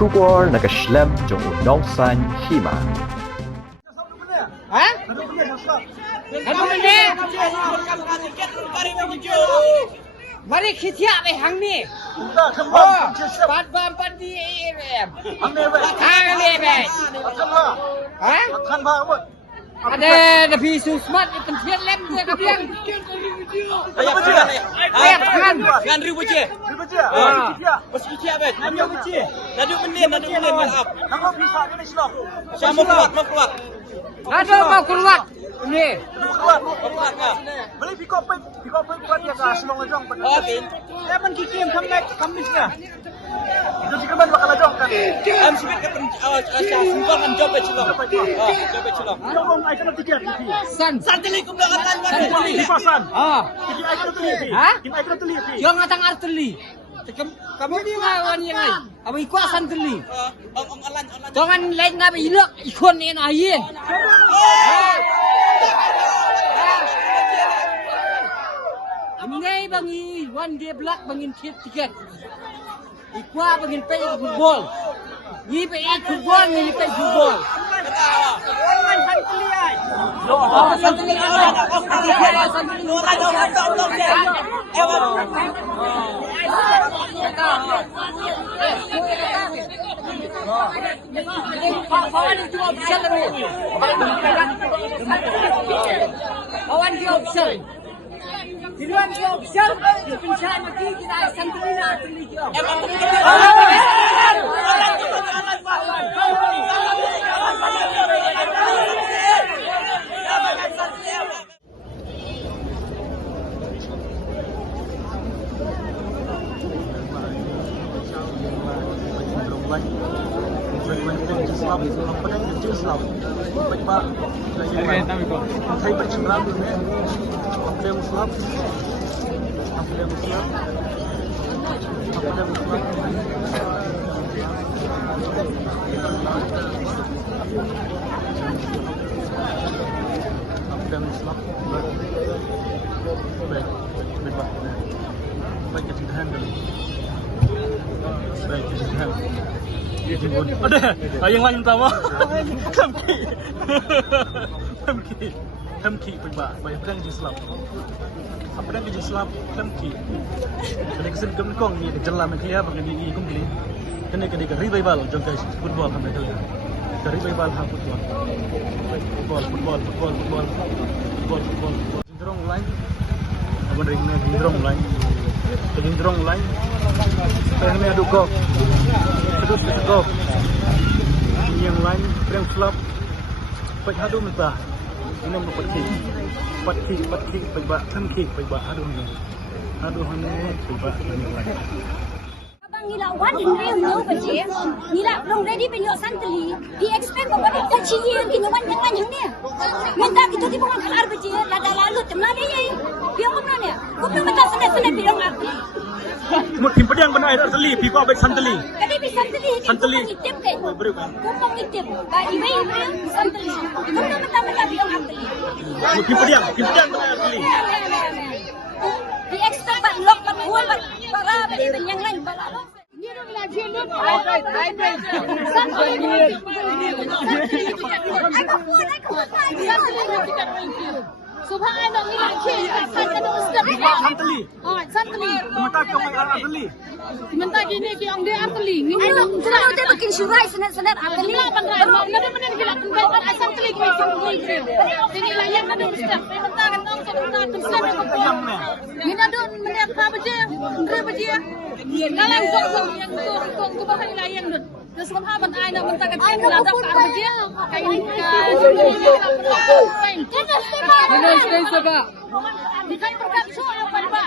出国那个 slam 中农山戏嘛。 Hah? Ano ba ni? Mari kita be hang ni. Pat bam pat di em. Hang ni be. Hah? Ada Nabi Susmat itu tian lem dia kebiang. Ayat kan. Kan ribu je. Bos kecil abet. Nadu benin maaf. Saya mau keluar. Ada mau keluar. Ni. Beli pikop buat dia ke Selong Lejong. Okey. Lepas kikim kamis dah. Itu jika mana bakal lejong kan? Am sibit ke simpan kan job celok. Job celok. Jom ai kena tiket TV. San. Santili kum dah kan Tuli di pasan. Ah. Jadi ai kena tuli TV. Hah? Kim ai kena tuli TV. Yang ngatang arteli. Kamu di ngawan yang ai. Apa ikuasan teli. Om alan. Jangan lain ngabe ilok ikon ni ayin. Ngai bangi one day black bangin tiket. Ikwa bangin pay football. Ni pay football ni pay football. Kawan dia option. Diluan dia option. Pencarian lagi kita santrina tuli dia. Thấy bệnh chừng lắm rồi Đeo một slap Đeo một slap Đeo một slap Đeo một slap Baik, baik pak. Baik ke sini handle. Baik ke sini handle. Ada, yang lain pertama. Hamki perba, baik perang di Islam. Apa dan di Islam hamki. Kalau kesan kemkong ni kejelam dia bagai ni kum gini. Kena revival jong guys football kami tu. Revival ha football. Jindrong line. Abang ring ni jindrong line. Jindrong line. Perang ni adu go. Terus go. Yang lain perang slap. Pai hadu mentah. Ini empat kick, perba, kick, perba, aduh ni, perba. Abang ngilawan din rin no baje. Ngila long ready ben yo santli. Di expect ko ba ta chiye kinuman yang ni. Minta kita di bawah kelar baje, lada lalu temna dia ye. Biang ko na. Ko mata sana biang aku. Semua tim pedang benar air seli, piko abek santeli. Kadi bi santli. Itip ke. Kumpang itip. Ba iwe santli. Ko mata biang aku. Semua tim pedang benar air seli. Di expect ba lock ba kual ba para ben yang lain balalo. Subhan Allah ni lagi sangat ustaz. Santeli. Oh, santli. Mata kau mai air seli. Minta gini ki ang dia arteli. Ano, jangan ada bikin surai senar ateli. Nada benar gila tunggal kan asal telik mai sangkul dia. Ini layak nada ustaz. Minta kan tong kita tusan ko. Ni nada benar apa baje? Ndre baje. Kalang sok yang sok ko ba layak nada. Terus kan haban ay na minta kan kita ada ka baje. Kay ni ka. Ini stay sebab. Di kan perkap so yang palba